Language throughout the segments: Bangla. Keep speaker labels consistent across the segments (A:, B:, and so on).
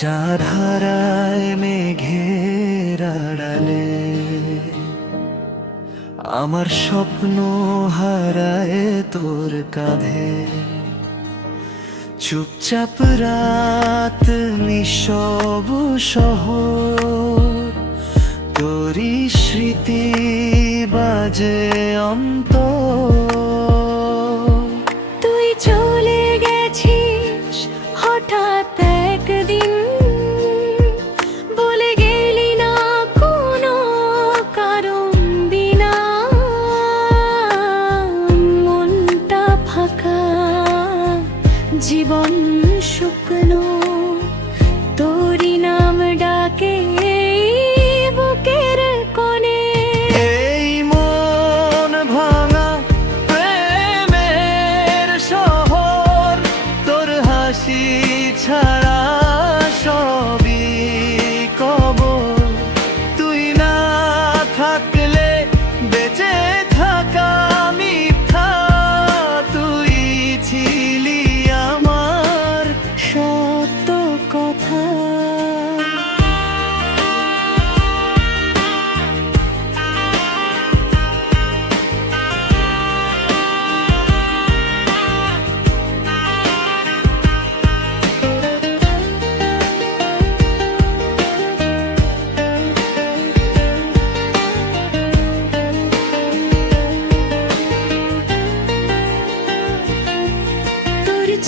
A: চাঁদ হারায় মেঘের আড়ালে আমার স্বপ্ন হারায় তোর কাঁধে। চুপচাপ রাত নিঃসব শহর, তোরই স্মৃতি বাজে অন্ত
B: তুই চলে গেছিস হঠাৎ একদিন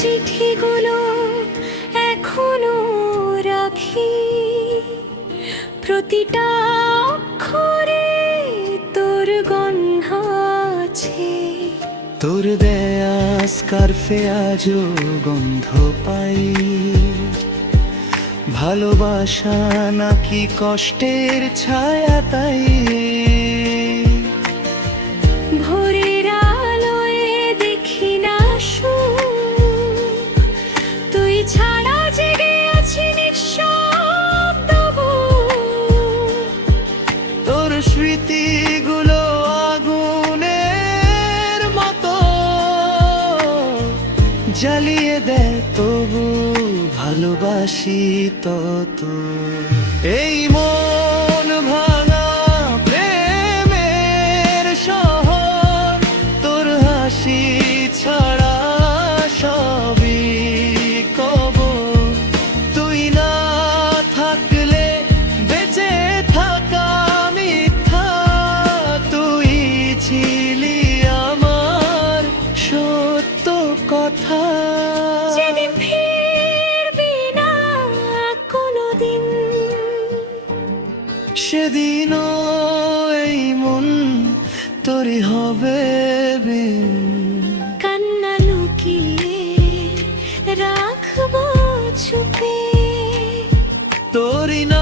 B: চিঠিগুলো এখনও রাখি। প্রতিটা অক্ষরে তোর গন্ধ আছে।
A: তোর দেয়া স্কার্ফে আজও গন্ধ পাই। ভালোবাসা নাকি কষ্টের ছায়া তাই
B: ছাড়া জেগে আছি।
A: তোর স্মৃতিগুলো আগুনের মতো জ্বালিয়ে দেয় তবু ভালোবাসি তত এই মন ছিলি আমার সত্য কথা।
B: না
A: সেদিনও এই মন তোরই হবে।
B: কান্না লুকিয়ে রাখব চুপে।
A: তোরই নাম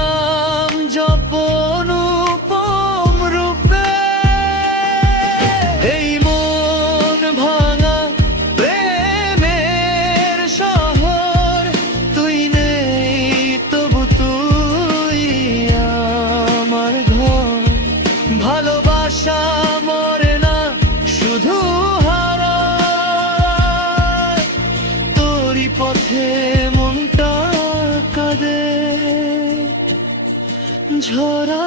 A: ঝরা